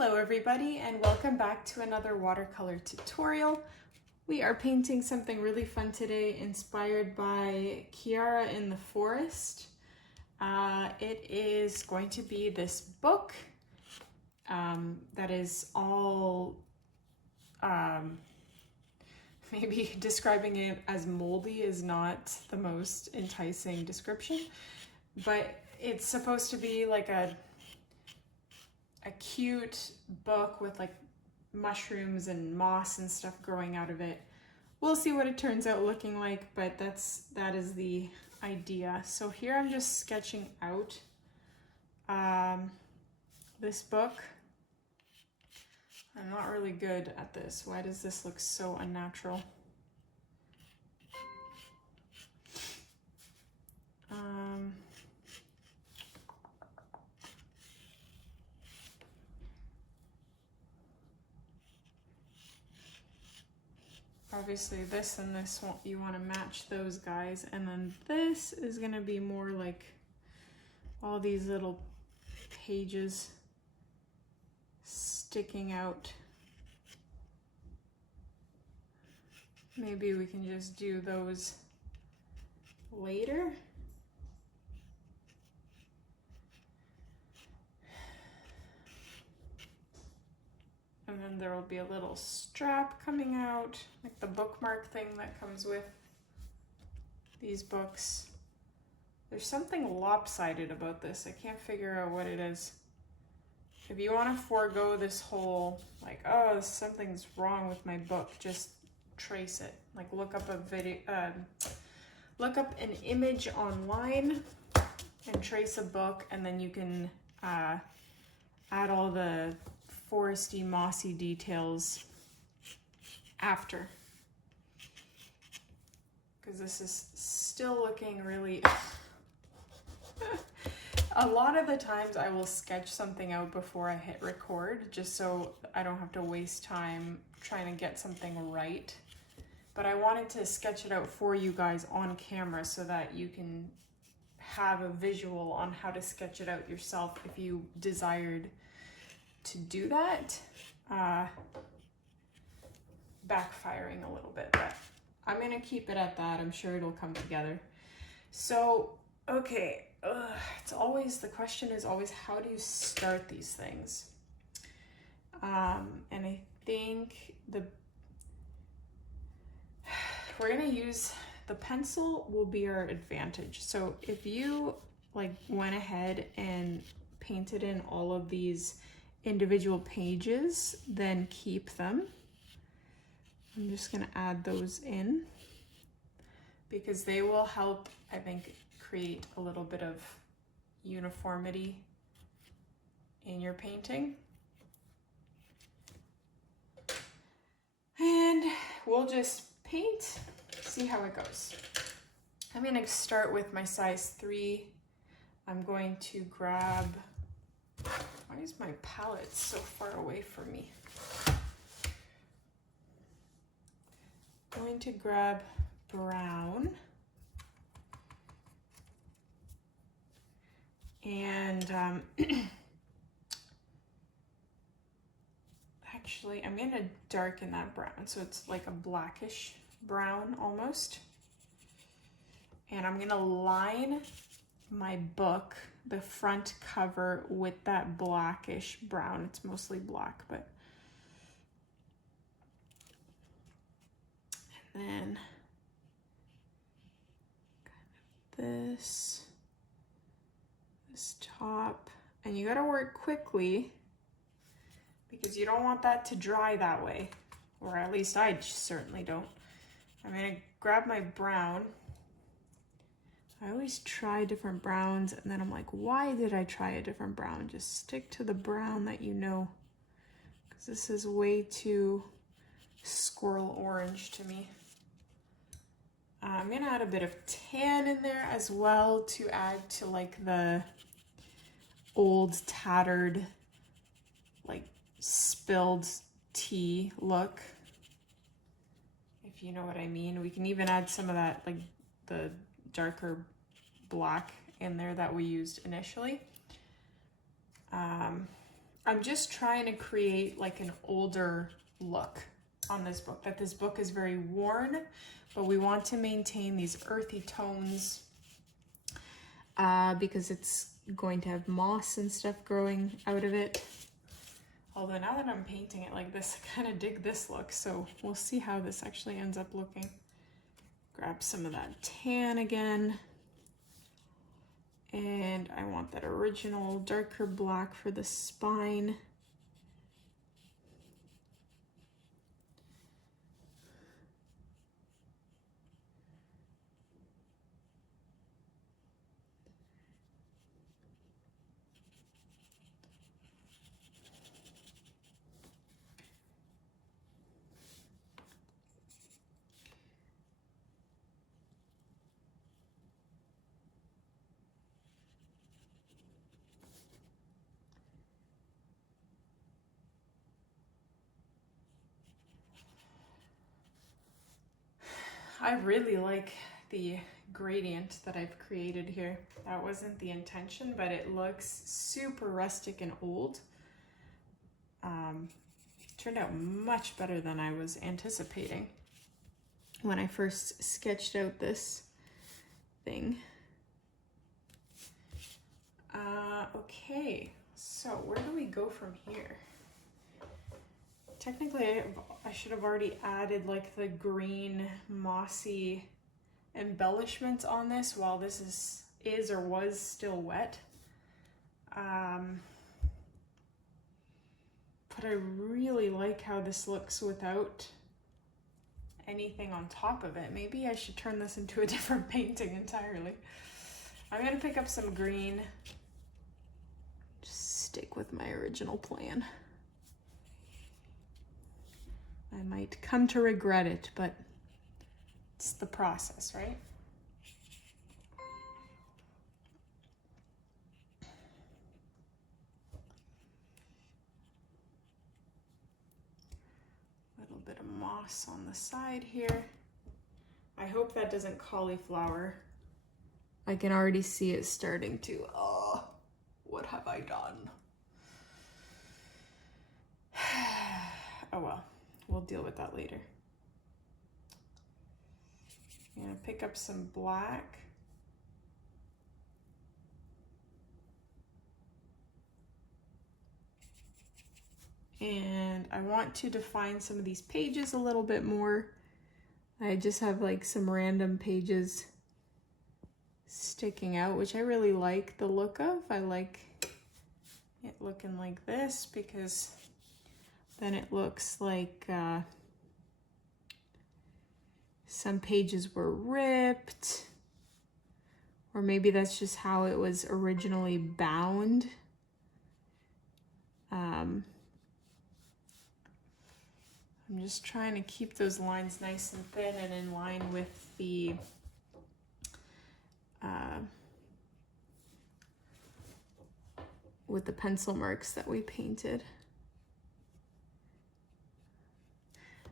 Hello everybody and welcome back to another watercolor tutorial. We are painting something really fun today inspired by Kiara in the Forest. It is going to be this book that is all, maybe describing it as moldy is not the most enticing description, but it's supposed to be like a cute book with like mushrooms and moss and stuff growing out of it. We'll see what it turns out looking like, but that is the idea. So here I'm just sketching out this book. I'm not really good at this. Why does this look so unnatural? Obviously this and this, you want to match those guys, and then this is going to be more like all these little pages sticking out. Maybe we can just do those later. And then there will be a little strap coming out, like the bookmark thing that comes with these books. There's something lopsided about this. I can't figure out what it is. If you want to forego this whole, like, oh, something's wrong with my book, just trace it. Like look up a video, look up an image online and trace a book, and then you can add all the foresty, mossy details after, because this is still looking really a lot of the times I will sketch something out before I hit record just so I don't have to waste time trying to get something right, but I wanted to sketch it out for you guys on camera so that you can have a visual on how to sketch it out yourself if you desired to do that. Backfiring a little bit, but I'm gonna keep it at that. I'm sure it'll come together. So, okay, it's always, the question is always, how do you start these things? And I think we're gonna use, the pencil will be our advantage. So if you like went ahead and painted in all of these individual pages, then keep them. I'm just going to add those in because they will help, I think, create a little bit of uniformity in your painting. And we'll just paint, see how it goes. I'm going to start with my size 3. I'm going to grab, why is my palette so far away from me? I'm going to grab brown and actually I'm going to darken that brown so it's like a blackish brown almost. And I'm going to line my book, the front cover, with that blackish brown. It's mostly black, but and then kind of this top, and you got to work quickly because you don't want that to dry that way, or at least I certainly don't. I'm going to grab my brown. I always try different browns and then I'm like, why did I try a different brown? Just stick to the brown that you know, because this is way too squirrel orange to me. I'm gonna add a bit of tan in there as well to add to like the old tattered, like spilled tea look, if you know what I mean. We can even add some of that, like the darker black in there that we used initially. I'm just trying to create like an older look on this book, that this book is very worn, but we want to maintain these earthy tones because it's going to have moss and stuff growing out of it. Although now that I'm painting it like this, I kind of dig this look, so we'll see how this actually ends up looking. Grab some of that tan again. And I want that original darker black for the spine. I really like the gradient that I've created here. That wasn't the intention, but it looks super rustic and old. Turned out much better than I was anticipating when I first sketched out this thing. Okay, so where do we go from here? Technically, I should have already added like the green mossy embellishments on this while this is or was still wet. But I really like how this looks without anything on top of it. Maybe I should turn this into a different painting entirely. I'm gonna pick up some green. Just stick with my original plan. I might come to regret it, but it's the process, right? A little bit of moss on the side here. I hope that doesn't cauliflower. I can already see it starting to, oh, what have I done? Oh well. We'll deal with that later. I'm gonna pick up some black. And I want to define some of these pages a little bit more. I just have like some random pages sticking out, which I really like the look of. I like it looking like this because then it looks like some pages were ripped, or maybe that's just how it was originally bound. I'm just trying to keep those lines nice and thin and in line with the pencil marks that we painted.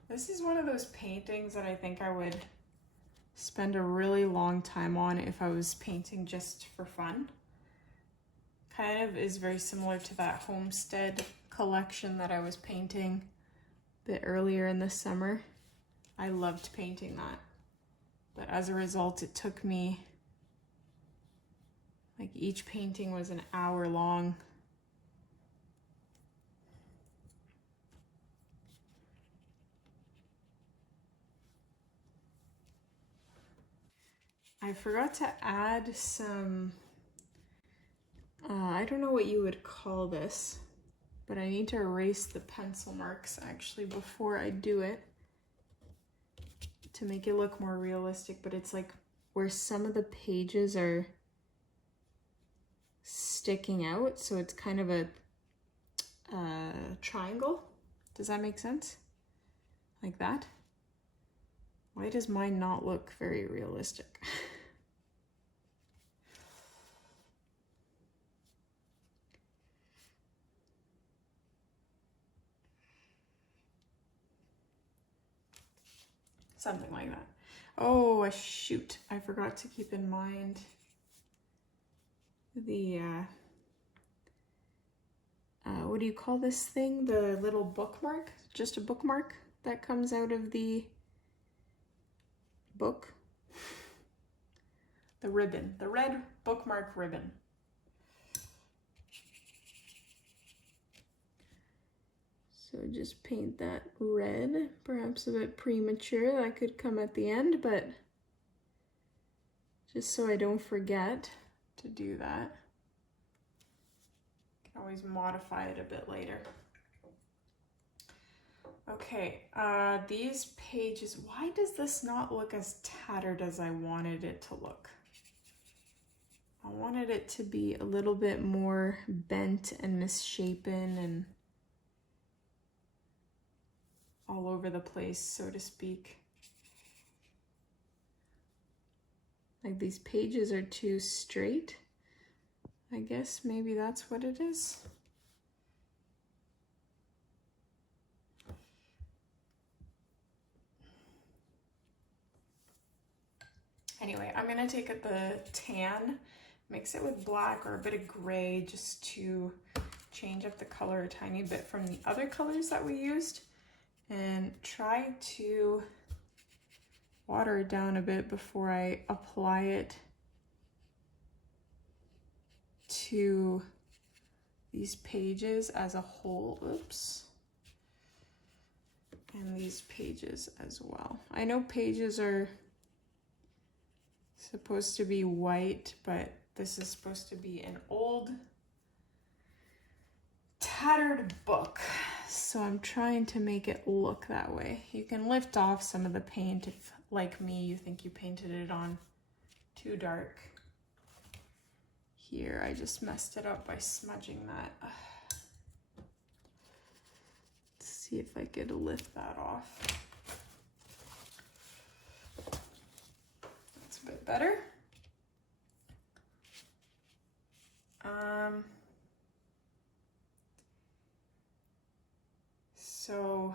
This is one of those paintings that I think I would spend a really long time on if I was painting just for fun. Kind of is very similar to that homestead collection that I was painting a bit earlier in the summer. I loved painting that. But as a result, it took me, like each painting was an hour long. I forgot to add some, I don't know what you would call this, but I need to erase the pencil marks actually before I do it to make it look more realistic, but it's like where some of the pages are sticking out, so it's kind of a triangle. Does that make sense? Like that? Why does mine not look very realistic? Something like that. Oh, shoot. I forgot to keep in mind the what do you call this thing? The little bookmark, just a bookmark that comes out of the book. The ribbon, the red bookmark ribbon. So just paint that red, perhaps a bit premature. That could come at the end, but just so I don't forget to do that. Can always modify it a bit later. Okay, these pages, why does this not look as tattered as I wanted it to look? I wanted it to be a little bit more bent and misshapen and all over the place, so to speak. Like these pages are too straight. I guess maybe that's what it is. Anyway, I'm gonna take the tan, mix it with black or a bit of gray just to change up the color a tiny bit from the other colors that we used, and try to water it down a bit before I apply it to these pages as a whole. Oops. And these pages as well. I know pages are supposed to be white, but this is supposed to be an old, tattered book. So I'm trying to make it look that way. You can lift off some of the paint if, like me, you think you painted it on too dark. Here, I just messed it up by smudging that. Let's see if I could lift that off. That's a bit better. So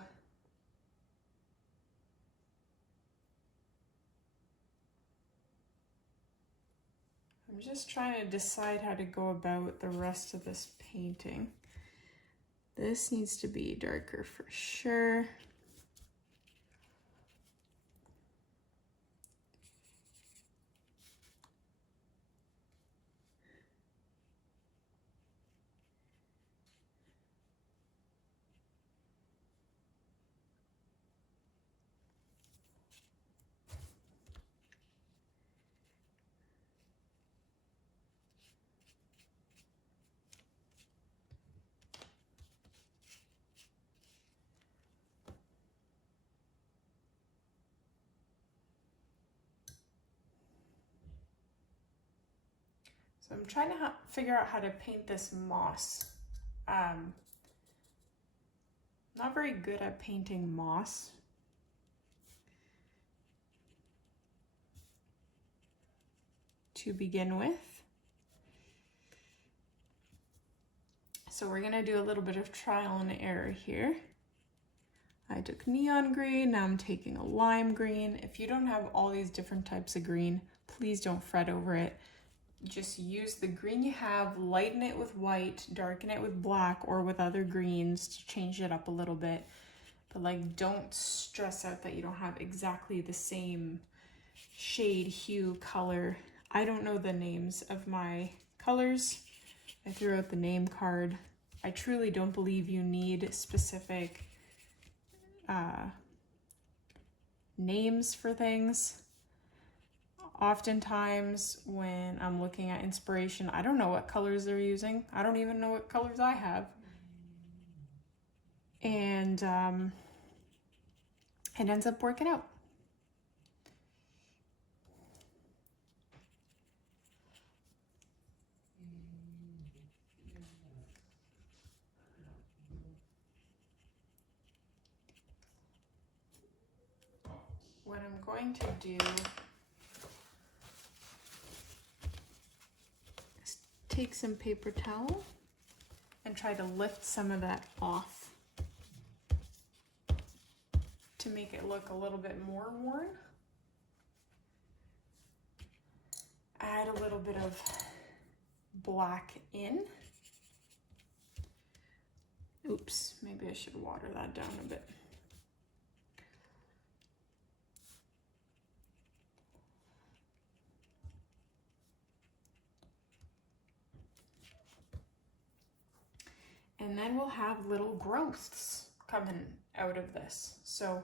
I'm just trying to decide how to go about the rest of this painting. This needs to be darker for sure. So I'm trying to figure out how to paint this moss. Not very good at painting moss. To begin with. So we're gonna do a little bit of trial and error here. I took neon green, now I'm taking a lime green. If you don't have all these different types of green, please don't fret over it. Just use the green you have, lighten it with white, darken it with black or with other greens to change it up a little bit. But like, don't stress out that you don't have exactly the same shade, hue, color. I don't know the names of my colors. I threw out the name card. I truly don't believe you need specific names for things. Oftentimes when I'm looking at inspiration, I don't know what colors they're using. I don't even know what colors I have. And it ends up working out. What I'm going to do is take some paper towel and try to lift some of that off to make it look a little bit more worn. Add a little bit of black in. Oops, maybe I should water that down a bit. And then we'll have little growths coming out of this. So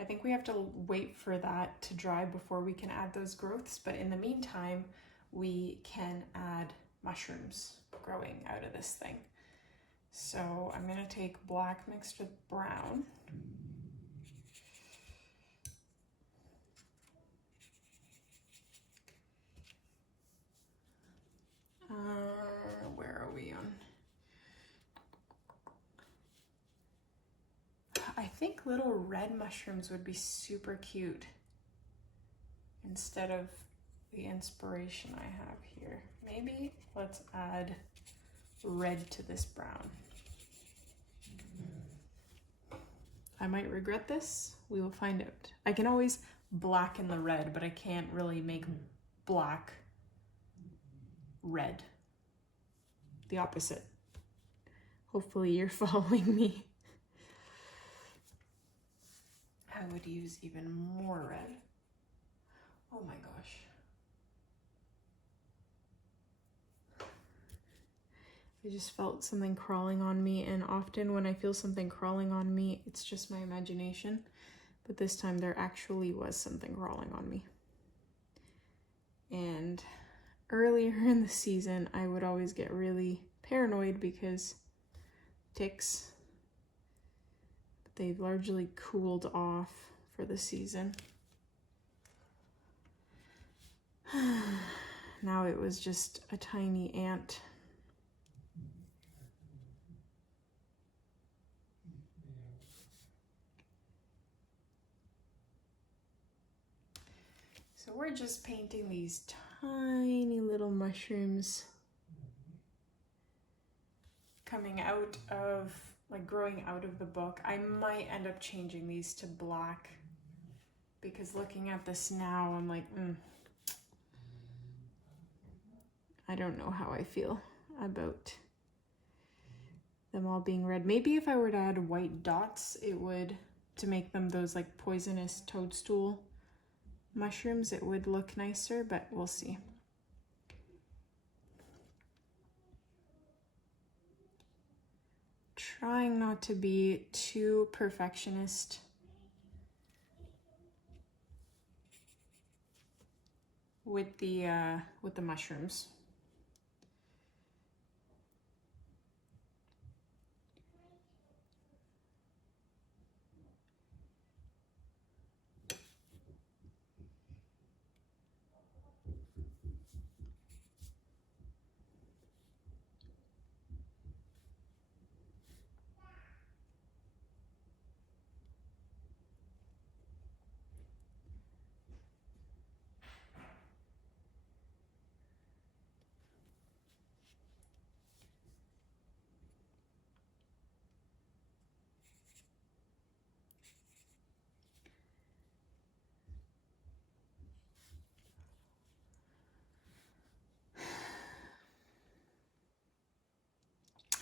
I think we have to wait for that to dry before we can add those growths. But in the meantime, we can add mushrooms growing out of this thing. So I'm gonna take black mixed with brown. Where are we on? I think little red mushrooms would be super cute instead of the inspiration I have here. Maybe let's add red to this brown. I might regret this. We will find out. I can always blacken the red, but I can't really make black red. The opposite. Hopefully you're following me. I would use even more red. Oh my gosh. I just felt something crawling on me, and often when I feel something crawling on me, it's just my imagination. But this time there actually was something crawling on me. And earlier in the season, I would always get really paranoid because ticks. But they've largely cooled off for the season. Now it was just a tiny ant. So we're just painting these tiny little mushrooms coming out of, like growing out of the book. I might end up changing these to black because looking at this now, I'm like, I don't know how I feel about them all being red. Maybe if I were to add white dots, it would, to make them those like poisonous toadstool mushrooms, it would look nicer, but we'll see. Trying not to be too perfectionist with the mushrooms.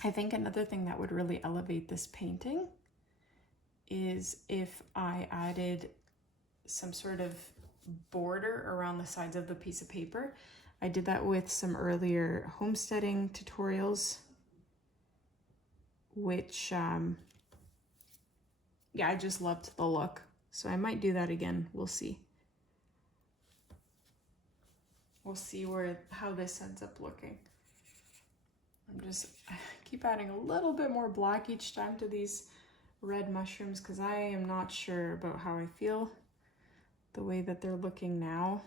I think another thing that would really elevate this painting is if I added some sort of border around the sides of the piece of paper. I did that with some earlier homesteading tutorials, which, yeah, I just loved the look. So I might do that again. We'll see. We'll see how this ends up looking. I keep adding a little bit more black each time to these red mushrooms because I am not sure about how I feel the way that they're looking now.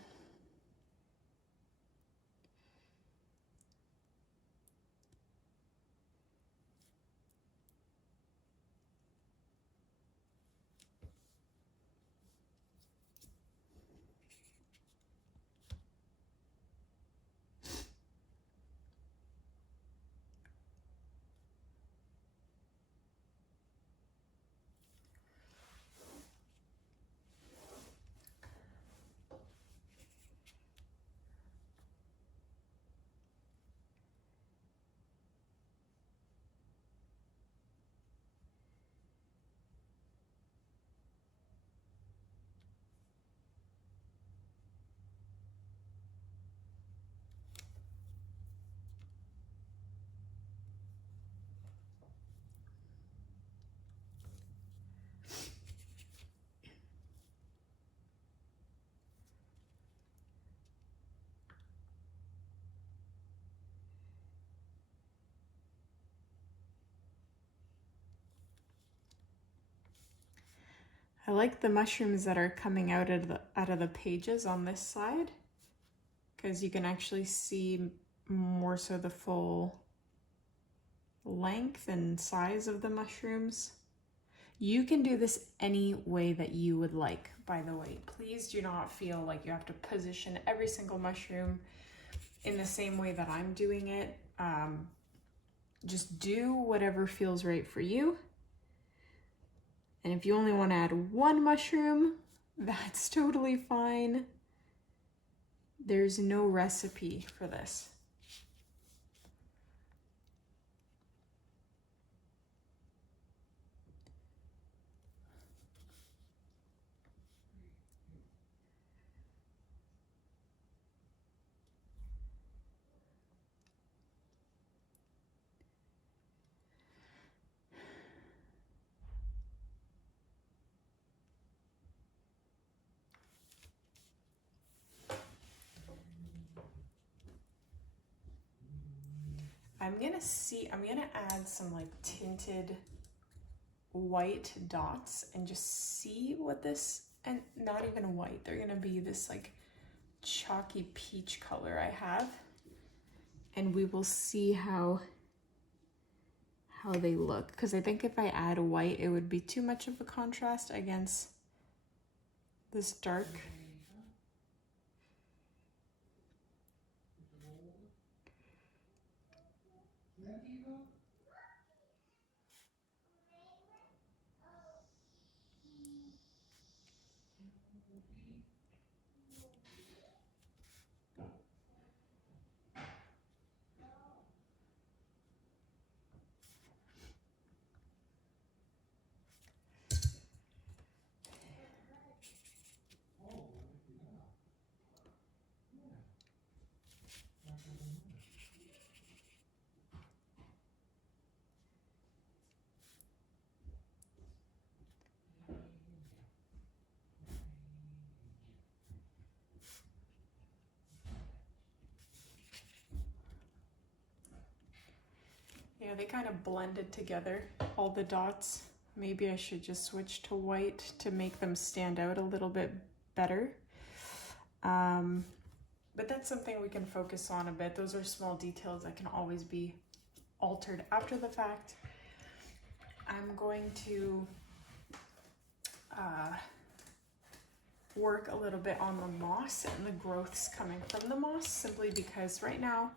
I like the mushrooms that are coming out of the pages on this side, because you can actually see more so the full length and size of the mushrooms. You can do this any way that you would like, by the way. Please do not feel like you have to position every single mushroom in the same way that I'm doing it. Just do whatever feels right for you. And if you only want to add one mushroom, that's totally fine. There's no recipe for this. I'm gonna add some like tinted white dots and just see what this, and not even white, they're gonna be this like chalky peach color I have, and we will see how they look, because I think if I add white it would be too much of a contrast against this dark. Yeah, they kind of blended together, all the dots. Maybe I should just switch to white to make them stand out a little bit better. But that's something we can focus on a bit. Those are small details that can always be altered after the fact. I'm going to work a little bit on the moss and the growths coming from the moss, simply because right now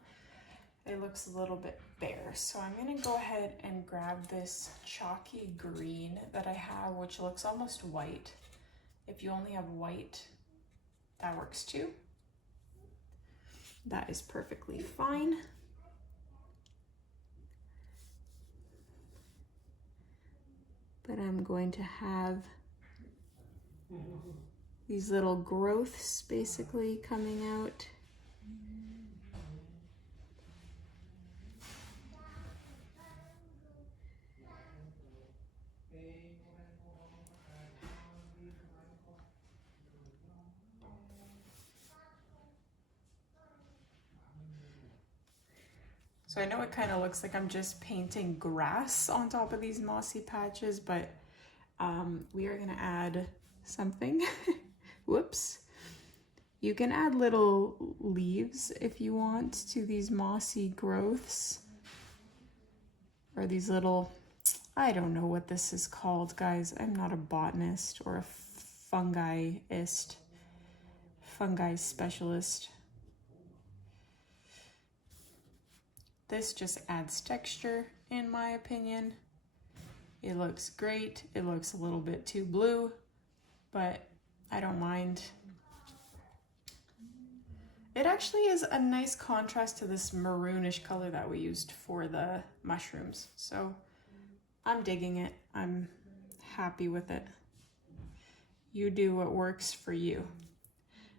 it looks a little bit bare. So I'm gonna go ahead and grab this chalky green that I have, which looks almost white. If you only have white, that works too. That is perfectly fine. But I'm going to have these little growths basically coming out. So I know it kind of looks like I'm just painting grass on top of these mossy patches, but we are gonna add something. Whoops. You can add little leaves if you want to these mossy growths, or these little, I don't know what this is called, guys. I'm not a botanist or a fungi specialist. This just adds texture, in my opinion. It looks great. It looks a little bit too blue, but I don't mind. It actually is a nice contrast to this maroonish color that we used for the mushrooms. So I'm digging it. I'm happy with it. You do what works for you.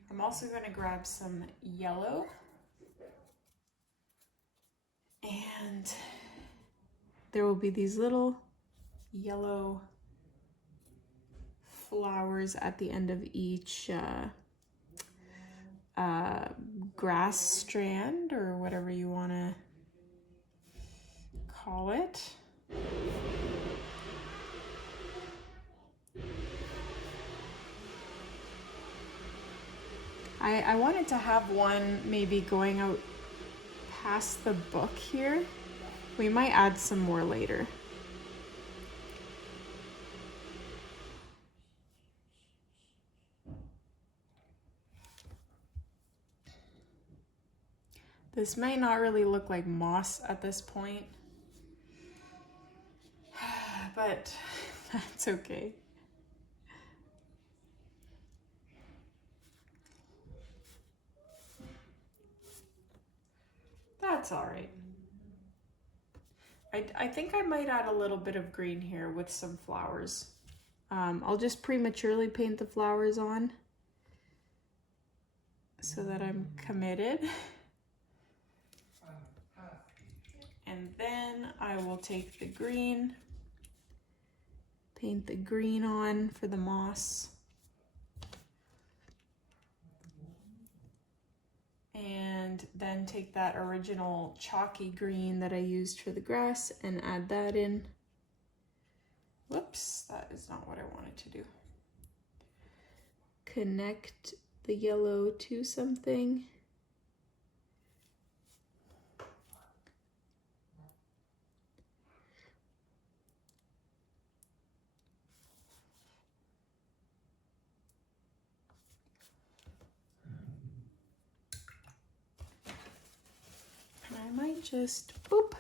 I'm also going to grab some yellow. And there will be these little yellow flowers at the end of each grass strand, or whatever you want to call it. I wanted to have one maybe going out past the book here. We might add some more later. This may not really look like moss at this point, but that's okay. That's all right. I think I might add a little bit of green here with some flowers. I'll just prematurely paint the flowers on so that I'm committed. And then I will take the green, paint the green on for the moss. And then take that original chalky green that I used for the grass and add that in. Whoops, that is not what I wanted to do. Connect the yellow to something. I might just, boop,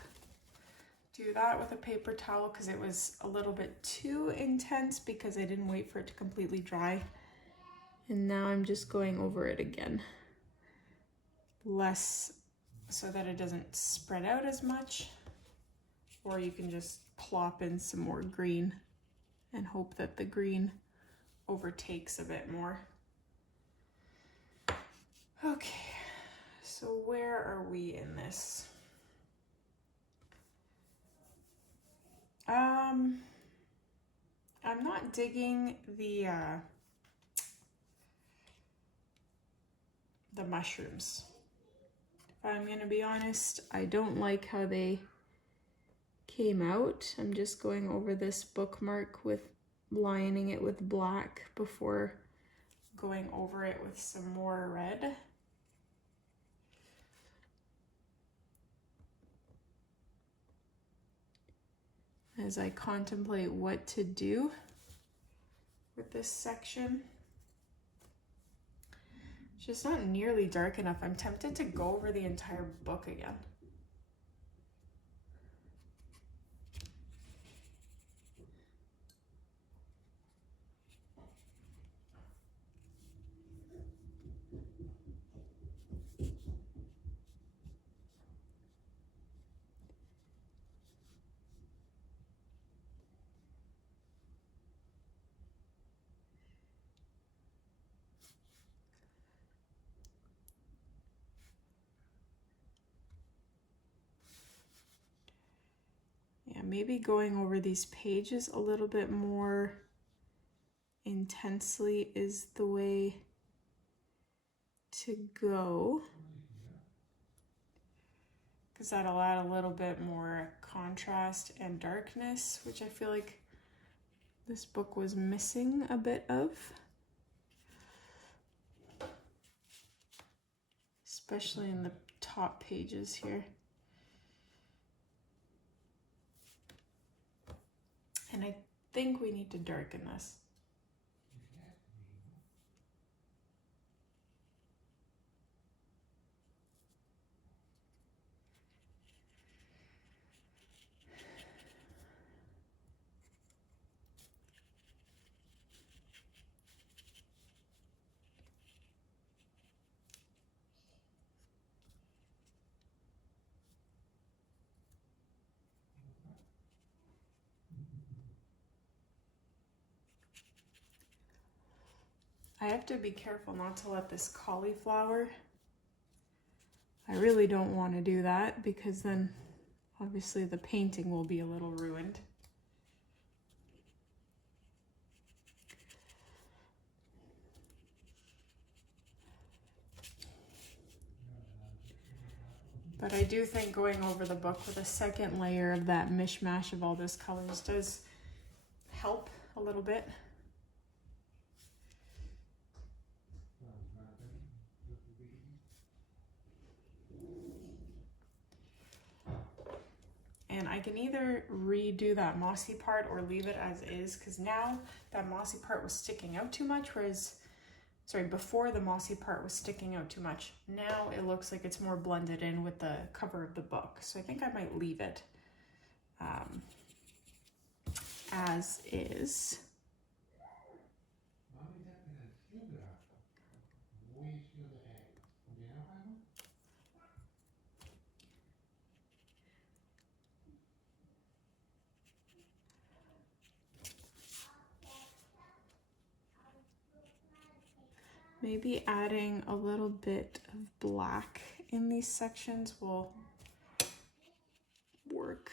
do that with a paper towel because it was a little bit too intense because I didn't wait for it to completely dry. And now I'm just going over it again. Less so that it doesn't spread out as much. Or you can just plop in some more green and hope that the green overtakes a bit more. Okay. So where are we in this? I'm not digging the mushrooms. If I'm gonna be honest, I don't like how they came out. I'm just going over this bookmark with lining it with black before going over it with some more red. As I contemplate what to do with this section. It's just not nearly dark enough. I'm tempted to go over the entire book again. Maybe going over these pages a little bit more intensely is the way to go, because that'll add a little bit more contrast and darkness, which I feel like this book was missing a bit of, especially in the top pages here. And I think we need to darken this. I have to be careful not to let this cauliflower. I really don't want to do that because then obviously the painting will be a little ruined. But I do think going over the book with a second layer of that mishmash of all those colors does help a little bit. and I can either redo that mossy part or leave it as is, because now that mossy part was sticking out too much, whereas, sorry, before the mossy part was sticking out too much. Now it looks like it's more blended in with the cover of the book. So I think I might leave it as is. Maybe adding a little bit of black in these sections will work.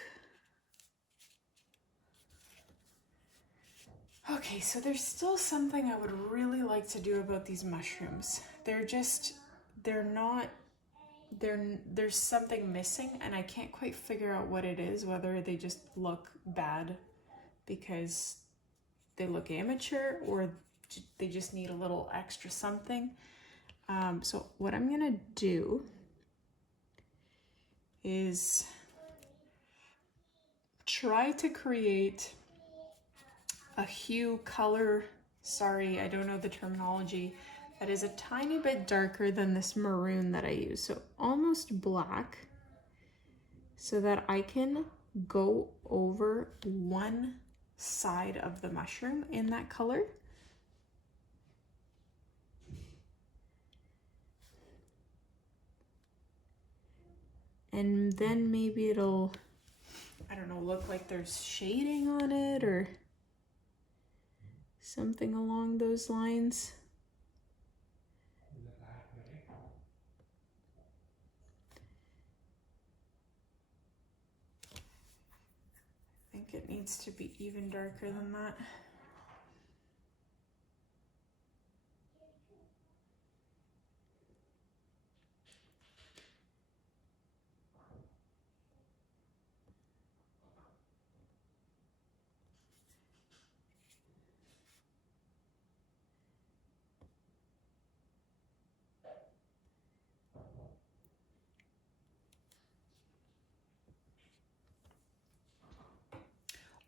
Okay, so there's still something I would really like to do about these mushrooms. There's something missing, and I can't quite figure out what it is, whether they just look bad because they look amateur or they just need a little extra something. So what I'm gonna do is try to create a hue color, sorry, I don't know the terminology, that is a tiny bit darker than this maroon that I use. So almost black, so that I can go over one side of the mushroom in that color. And then maybe it'll, I don't know, look like there's shading on it or something along those lines. I think it needs to be even darker than that.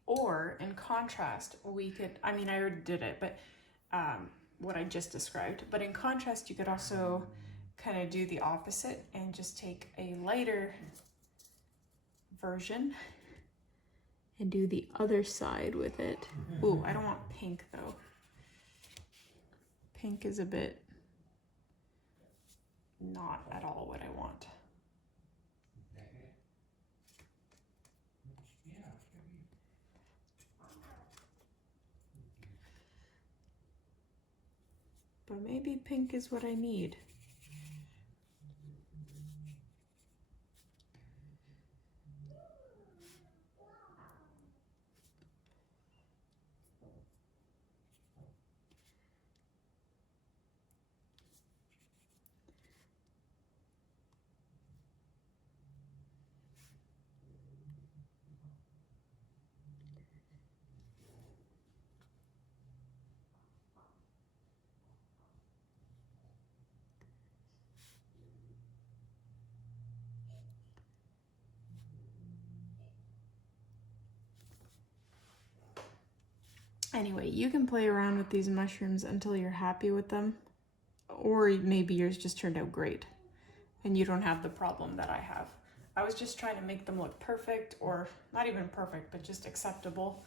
Or in contrast, we could, I mean, I already did it, but what I just described, but in contrast, you could also kind of do the opposite and just take a lighter version and do the other side with it. Ooh, I don't want pink though. Pink is a bit not at all what I want. But maybe pink is what I need. Anyway, you can play around with these mushrooms until you're happy with them, or maybe yours just turned out great and you don't have the problem that I have. I was just trying to make them look perfect, or not even perfect, but just acceptable.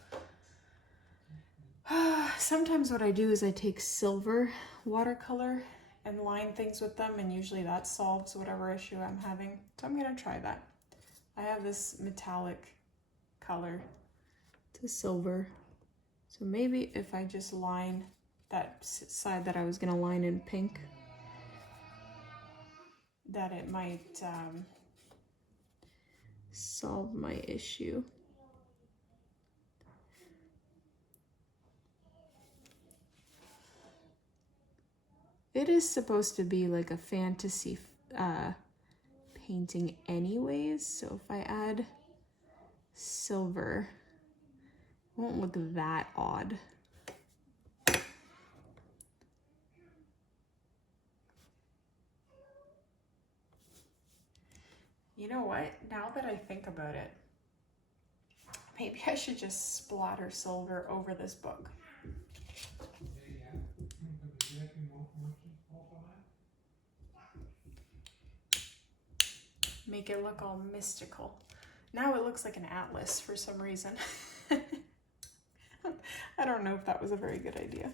Sometimes what I do is I take silver watercolor and line things with them, and usually that solves whatever issue I'm having. So I'm gonna try that. I have this metallic color to silver. So maybe if I just line that side that I was gonna line in pink, that it might solve my issue. It is supposed to be like a fantasy painting anyways, so if I add silver, it won't look that odd. You know what? Now that I think about it, Maybe I should just splatter silver over this book. Make it look all mystical. Now it looks like an atlas for some reason. I don't know if that was a very good idea.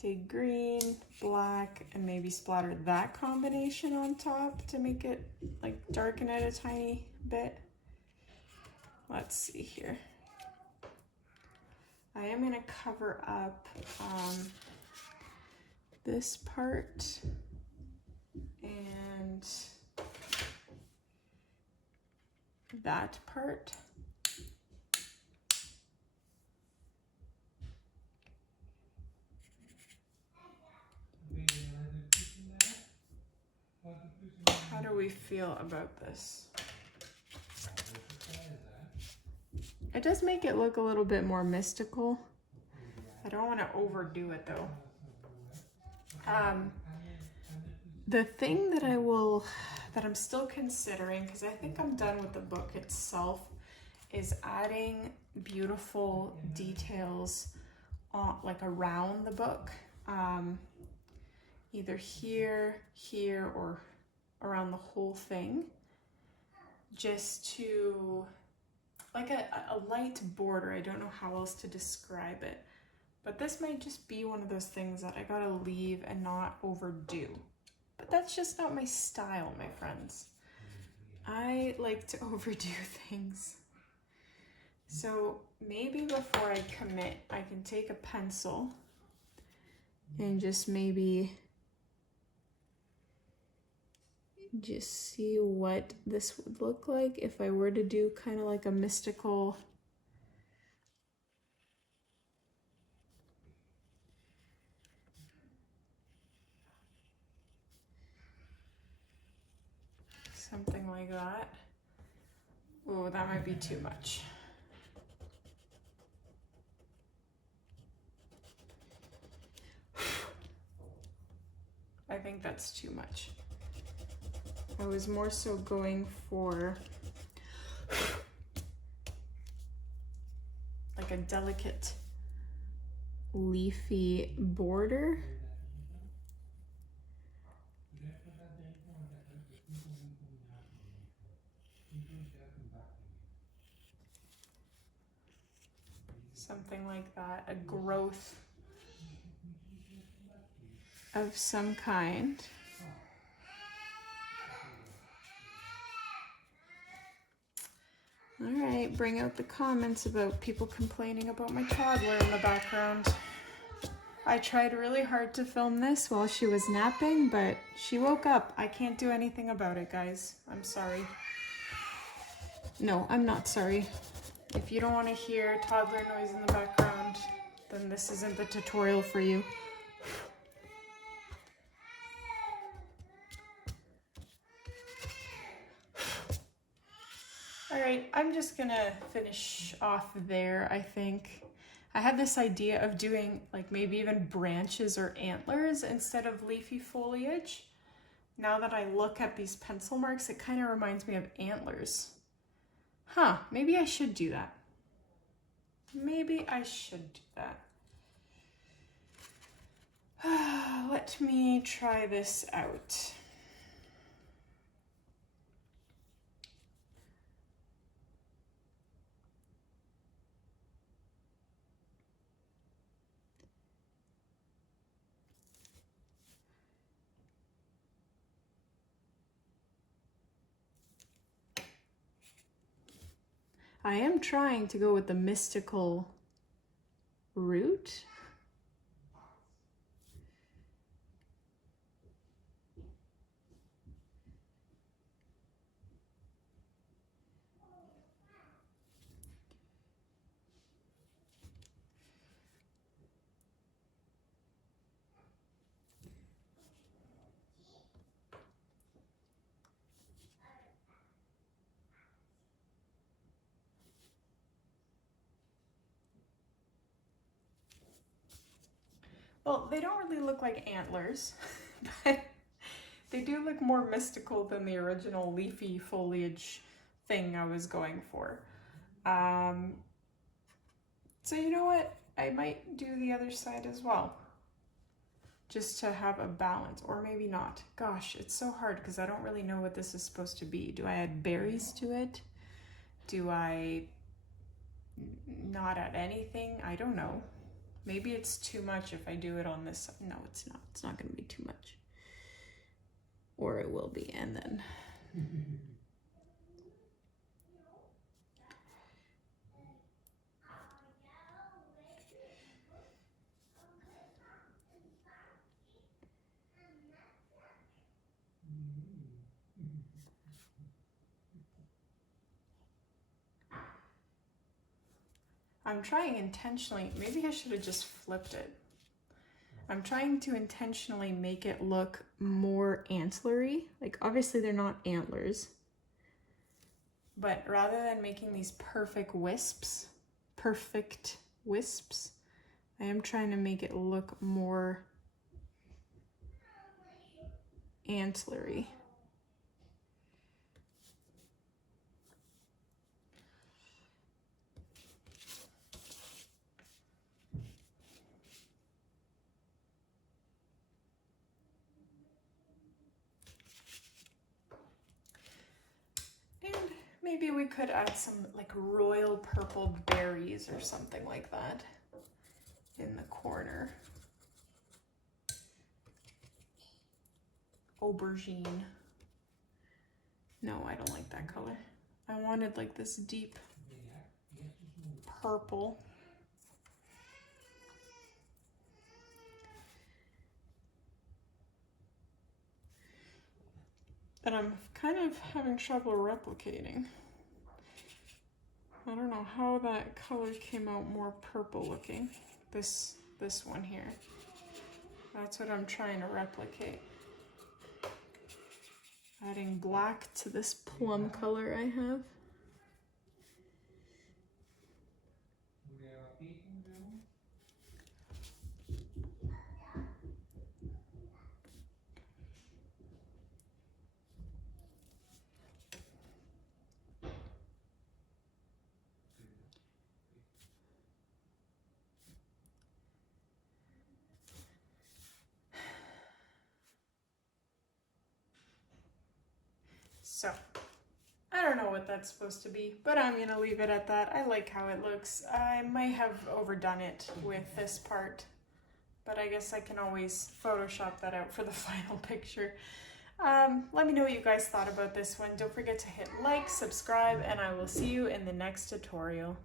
Take green, black, and maybe splatter that combination on top to make it like darken it a tiny bit. Let's see here. I am gonna cover up this part and that part. How do we feel about this? It does make it look a little bit more mystical. I don't want to overdo it though. The thing that I'm still considering, because I think I'm done with the book itself, is adding beautiful details on, like around the book. Either here, or around the whole thing. Just to, like a light border. I don't know how else to describe it. But this might just be one of those things that I gotta leave and not overdo. But that's just not my style, my friends. I like to overdo things. So maybe before I commit, I can take a pencil and just maybe just see what this would look like if I were to do kind of like a mystical something like that. Oh, that might be too much. I think that's too much. I was more so going for like a delicate leafy border. Something like that, a growth of some kind. All right, bring out the comments about people complaining about my toddler in the background. I tried really hard to film this while she was napping, but she woke up. I can't do anything about it, guys. I'm sorry. No, I'm not sorry. If you don't want to hear toddler noise in the background, then this isn't the tutorial for you. All right, I'm just gonna finish off there, I think. I had this idea of doing like maybe even branches or antlers instead of leafy foliage. Now that I look at these pencil marks, it kind of reminds me of antlers. Huh, maybe I should do that. Maybe I should do that. Let me try this out. I am trying to go with the mystical root. Well, they don't really look like antlers, but they do look more mystical than the original leafy foliage thing I was going for. So you know what? I might do the other side as well, just to have a balance, or maybe not. Gosh, it's so hard because I don't really know what this is supposed to be. Do I add berries to it? Do I not add anything? I don't know. Maybe it's too much if I do it on this side. No, it's not. It's not going to be too much. Or it will be, and then... I'm trying intentionally, maybe I should have just flipped it. I'm trying to intentionally make it look more antlery. Like obviously they're not antlers, but rather than making these perfect wisps, I am trying to make it look more antlery. Maybe we could add some like royal purple berries or something like that in the corner. Aubergine. No, I don't like that color. I wanted like this deep purple. That I'm kind of having trouble replicating. I don't know how that color came out more purple looking. This one here. That's what I'm trying to replicate. Adding black to this plum color I have. So, I don't know what that's supposed to be, but I'm gonna leave it at that. I like how it looks. I might have overdone it with this part, but I guess I can always Photoshop that out for the final picture. Let me know what you guys thought about this one. Don't forget to hit like, subscribe, and I will see you in the next tutorial.